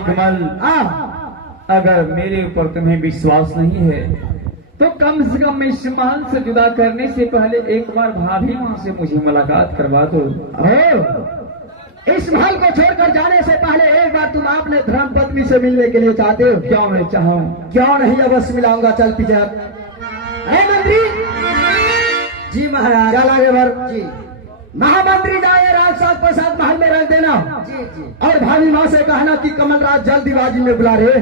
कमल, अगर मेरे ऊपर तुम्हें विश्वास नहीं है तो कम से कम इस महल से जुदा करने से पहले एक बार भाभी माँ से मुझे मुलाकात करवा दो। इस महल को छोड़कर जाने से पहले एक बार तुम अपने धर्म पत्नी से मिलने के लिए चाहते हो? क्यों मैं चाहूँ, क्यों नहीं, अवश्य मिलाऊंगा। चल पीछे। मंत्री जी महाराज। चल आगे बढ़ जी। महामंत्री जाए राज साथ प्रसाद महल में रख देना जी जी। और भाभी माँ से कहना कि कमल राज जल्दीबाजी में बुला रहे।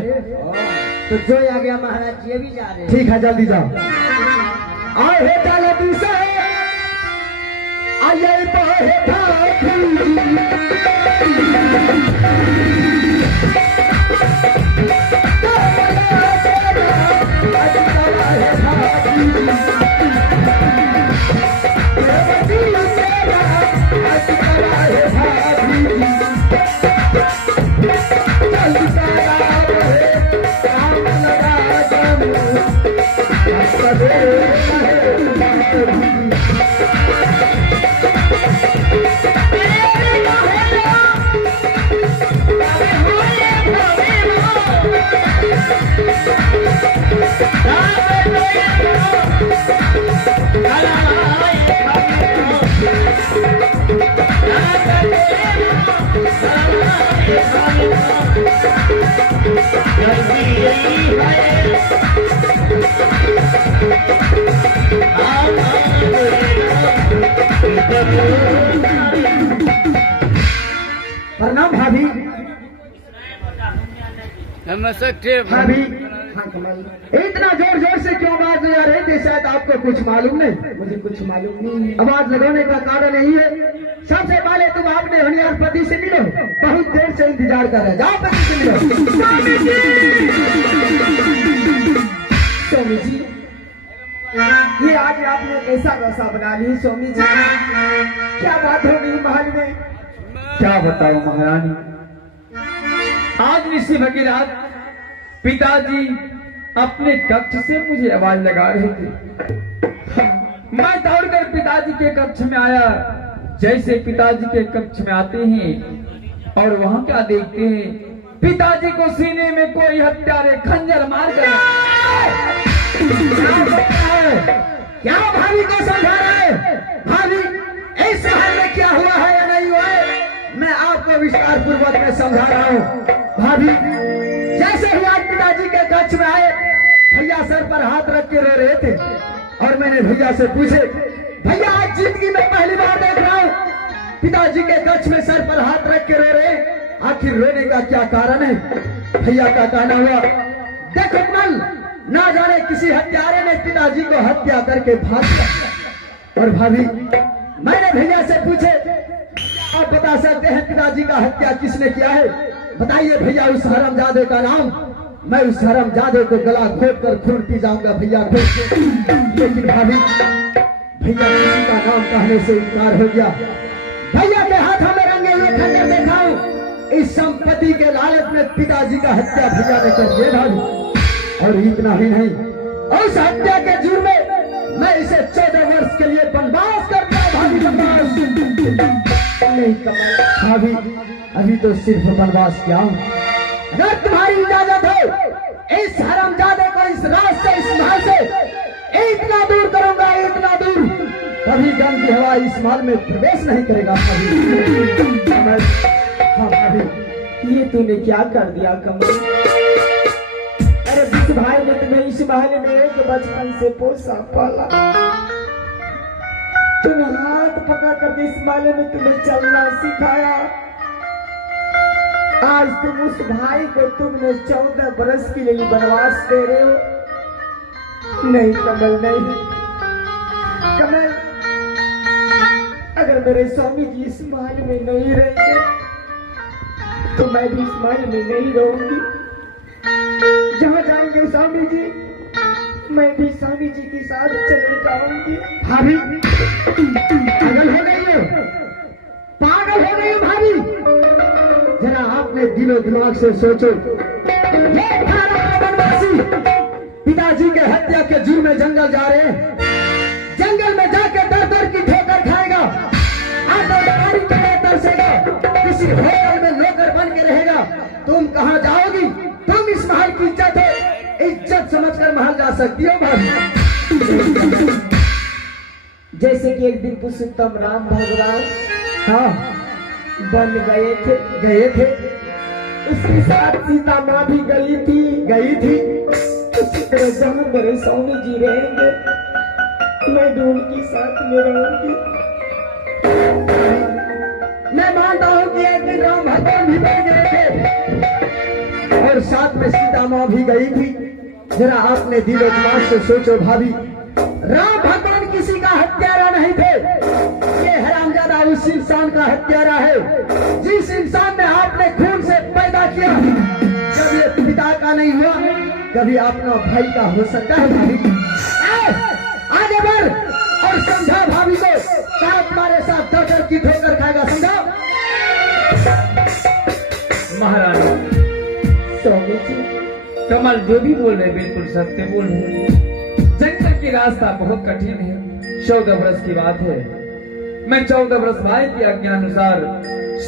तो जो आ गया महाराज, ये भी जा रहे हैं। ठीक है, जल्दी जाओ। आए हे डाले दूसरे आइए बहे प्रणाम भाभी। नमस्ते भाभी। हाँ कमल, इतना जोर जोर से क्यों आवाज लगा रहे थे? शायद आपको कुछ मालूम नहीं। मुझे कुछ मालूम नहीं है। आवाज लगाने का कारण यही है, सबसे पहले तुम अपने होनिहार पति से मिलो। बहुत देर से इंतजार कर रहे हैं, जाओ पति से मिलो। स्वामी जी, ये आज आपने कैसा रसा बना ली स्वामी जी? क्या बात हो गई महल में? क्या बताओ महारानी, आज निशिभा की रात पिताजी अपने कक्ष से मुझे आवाज लगा रहे थे। मैं दौड़कर पिताजी के कक्ष में आया। जैसे पिताजी के कक्ष में आते हैं और वहां क्या देखते हैं, पिताजी को सीने में कोई हत्यारे खंजर मार कर क्या भाभी को समझा रहे? भाभी, इस महल में क्या हुआ है या नहीं हुआ है, मैं आपको विस्तार पूर्वक में समझा रहा हूँ। भाभी, जैसे ही आज पिताजी के कक्ष में आए, भैया सर पर हाथ रख के रो रहे थे और मैंने भैया से पूछे, भैया आज जिंदगी में पहली बार देख रहा हूँ पिताजी के कक्ष में सर पर हाथ रख के रो रहे, आखिर रोने का क्या कारण है? भैया का कहना हुआ, देखो कमल, ना जाने किसी हत्यारे ने पिताजी को हत्या करके भाग दिया। और भाभी, मैंने भैया से पूछे, आप बता सकते हैं पिताजी का हत्या किसने किया है? बताइए भैया उस हरामजादे का नाम। मैं उस हरामजादे को गला घोट कर खून पी जाऊंगा भैया को। लेकिन भाभी, भैया किसी का नाम कहने से इनकार हो गया। भैया के हाथों में रंगे हुए खंजर देखा हूं। इस संपत्ति के लालच में पिताजी का हत्या भैया ने कर दिया भाभी। और इतना ही नहीं, उस हत्या के जुर्म में मैं इसे 14 वर्ष के लिए वनवास करता हूं भाभी, वनवास। नहीं कमल, भाभी, अभी तो सिर्फ वनवास किया हूं। अगर तुम्हारी इजाजत हो, इस हरामजादे को इस रात से, इस महल से इतना दूर करूंगा, इतना दूर, कभी गंदी हवा इस महल में प्रवेश नहीं करेगा भाभी। हाँ भाभी, ये तूने क्या कर दिया कमल? अरे जिस भाई ने तुम्हें इस महल में एक बचपन से पोसा पाला, तुम्हें हाथ पकड़ कर इस महल में तुम्हें चलना सिखाया, आज तुम उस भाई को तुमने 14 बरस के लिए वनवास दे रहे हो। नहीं कमल, नहीं कमल, अगर मेरे स्वामी जी इस महल में नहीं रहेंगे तो मैं भी इस महल में नहीं रहूंगी। जहाँ जाएंगे स्वामी जी, मैं भी स्वामी जी के साथ चले जाऊंगी। भाभी, पागल हो गई हो, पागल हो गई हो भाभी। जरा आपने दिलो दिमाग से सोचो, ये वनवासी पिताजी के हत्या के जुर्म में जंगल जा रहे हैं, जंगल में जाकर दर दर की ठोकर खाएगा, आतंकवादी के लिए तरसेगा, किसी होटल में नौकर बन के रहेगा। तुम कहाँ जाओगी? तुम इस महल की इज्जत है, इज्जत समझकर महल जा सकती हो भाभी। जैसे कि एक दिन पुरुषोत्तम राम भगवान हाँ बन गए थे, उसके साथ सीता माँ भी गई थी। उसी तरह जहाँ मेरे स्वामी जी रहेंगे मैं भी उनके साथ में रहूंगी। मैं मानता हूँ कि एक दिन राम भगवान भी बन गए थे और साथ में सीता माँ भी गई थी। जरा आपने दिलो दिमाग से सोचो भाभी, राम भगवान किसी का हत्यारा नहीं थे। ये हरामजादा उस इंसान का हत्यारा है जिस इंसान ने आपने खून से पैदा किया। जब ये पिता का नहीं हुआ, कभी अपना भाई का हो सकता है भाभी? आगे बढ़ और समझा भाभी को, क्या तुम्हारे साथ ठोकर की ठोकर खाएगा, समझाओ। महारानी, स्वामी जी कमल जो भी बोल रहे बिल्कुल सत्य बोल रहे। जंगल की रास्ता बहुत कठिन है, 14 वर्ष की बात है। मैं 14 वर्ष भाई की आज्ञा अनुसार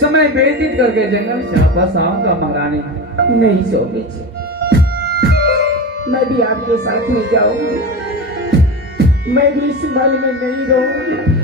समय व्यतीत करके जंगल से वापस आऊंगा महारानी। नहीं स्वामी जी, मैं भी आपके साथ में जाऊंगी। मैं भी इस महल में नहीं रहूंगी।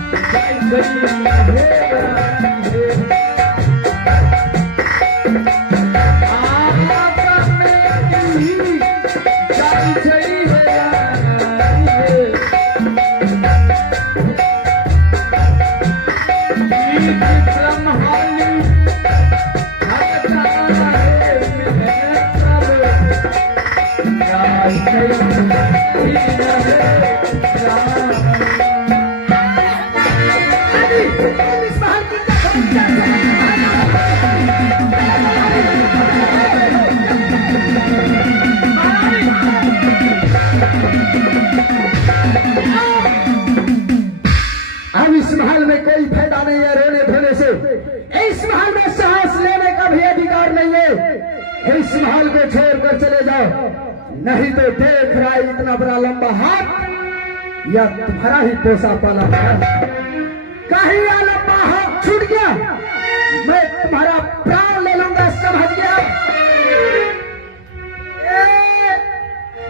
आहे कैसे मांगे अब इस महल में कोई फायदा नहीं है रोने धोने से। इस महल में सांस लेने का भी अधिकार नहीं है। इस महल को छोड़कर चले जाओ, नहीं तो देख रहा है इतना बड़ा लंबा हाथ या तुम्हारा ही पोसा पाला कहीं या लंबा हाथ छूट गया, मैं तुम्हारा प्राण ले लूंगा, समझ गया?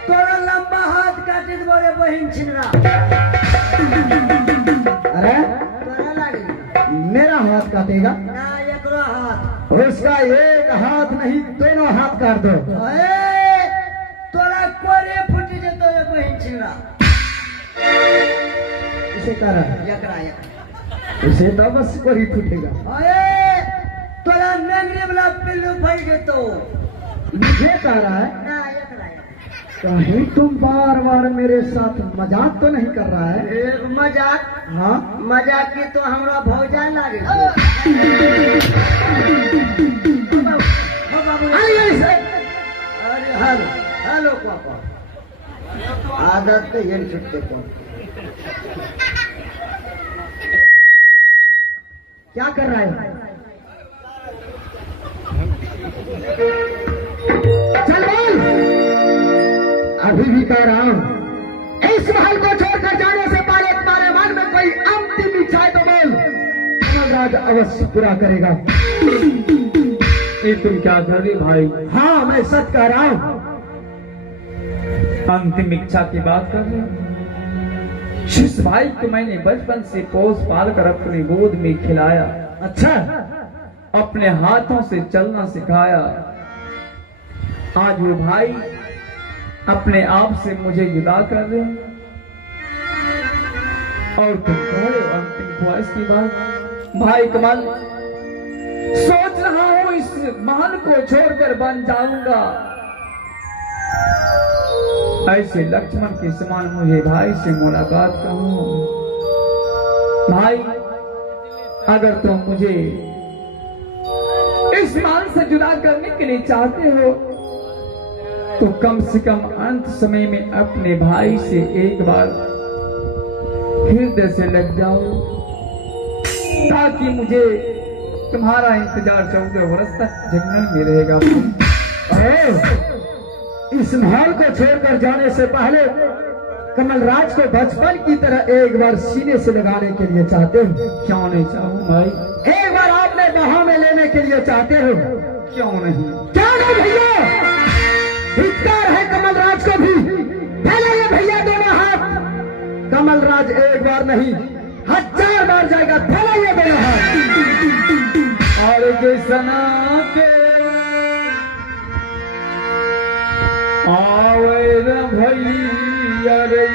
तोरा लंबा हाथ काटे बोले बहन छिनरा अरे तोरा लागे मेरा हाथ काटेगा? ना एकरो हाथ उसका एक हाथ नहीं दोनों हाथ काट दो। अरे तोरा कोरे फुटी जे तोरे बहन छिनरा इसे कारण एकरा उसे तो बस कोई फूटेगा। अरे तोरा नंगरे वाला पिल्लू फट जेतो मुझे कह रहा है ना एकरा कहीं तुम बार बार मेरे साथ मजाक तो नहीं कर रहा है? एक मजाक हाँ मजाक की तो हमरा भौजा लागे अरे हेलो हेलो पापा आदत तो ये छुट्टे कौन क्या कर रहा है? चल बोल, अभी भी कह रहा हूं, इस महल को छोड़कर जाने से पहले तुम्हारे मन में कोई अंतिम इच्छा है तो बोल, कमलराज अवश्य पूरा करेगा। ये तुम क्या कर रही भाई? हाँ मैं सच कह रहा हूं। अंतिम इच्छा की बात कर रहे हो? जिस भाई को मैंने बचपन से पोस पाल कर अपनी गोद में खिलाया, अच्छा, अपने हाथों से चलना सिखाया, आज वो भाई अपने आप से मुझे जुदा कर रहे हैं। और तुम कह रहे हो अंतिम ख्वाहिश की बात। भाई कमल, सोच रहा हूं इस महल को छोड़कर बन जाऊंगा। ऐसे लक्ष्मण के समान मुझे भाई से मुलाकात करूं। भाई, अगर तुम मुझे इस महल से जुदा करने के लिए चाहते हो तो कम से कम अंत समय में अपने भाई से एक बार हृदय से लग जाओ, ताकि मुझे तुम्हारा इंतजार 14 वर्ष तक जंगल में रहेगा। इस महल को छोड़कर जाने से पहले कमलराज को बचपन की तरह एक बार सीने से लगाने के लिए चाहते हो? क्यों नहीं चाहूं भाई? एक बार आपने बाहों में लेने के लिए चाहते हो? क्यों नहीं? क्या नहीं भैया, धिक्कार है कमलराज को भी। फैलाइए भैया दोनों हाथ। कमलराज एक बार नहीं 1000 बार जाएगा। फैलाइए दोनों हाथ। और किसना के आवे रे भैया रे,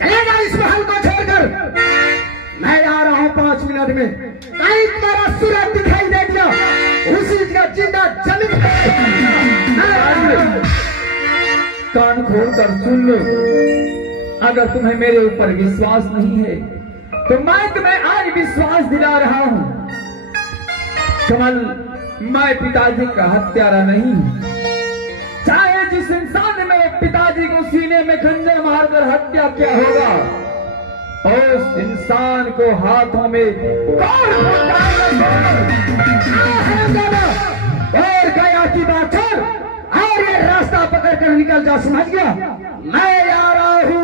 चलेगा इस महल को छोड़कर। मैं आ रहा हूँ 5 मिनट में। कहीं तुम्हारा सूरज दिखाई दे दिया, उसी का जिंदा जमीन। कान खोल कर सुन लो, अगर तुम्हें मेरे ऊपर विश्वास नहीं है तो मैं तुम्हें आज विश्वास दिला रहा हूं। कमल, मैं पिताजी का हत्यारा नहीं। चाहे जिस इंसान ने मेरे पिताजी को सीने में खंजर मारकर हत्या किया होगा, उस इंसान को हाथों में और गया की बात छोड़ और ये रास्ता पकड़ कर निकल जा, समझ गया? मैं आ रहा हूँ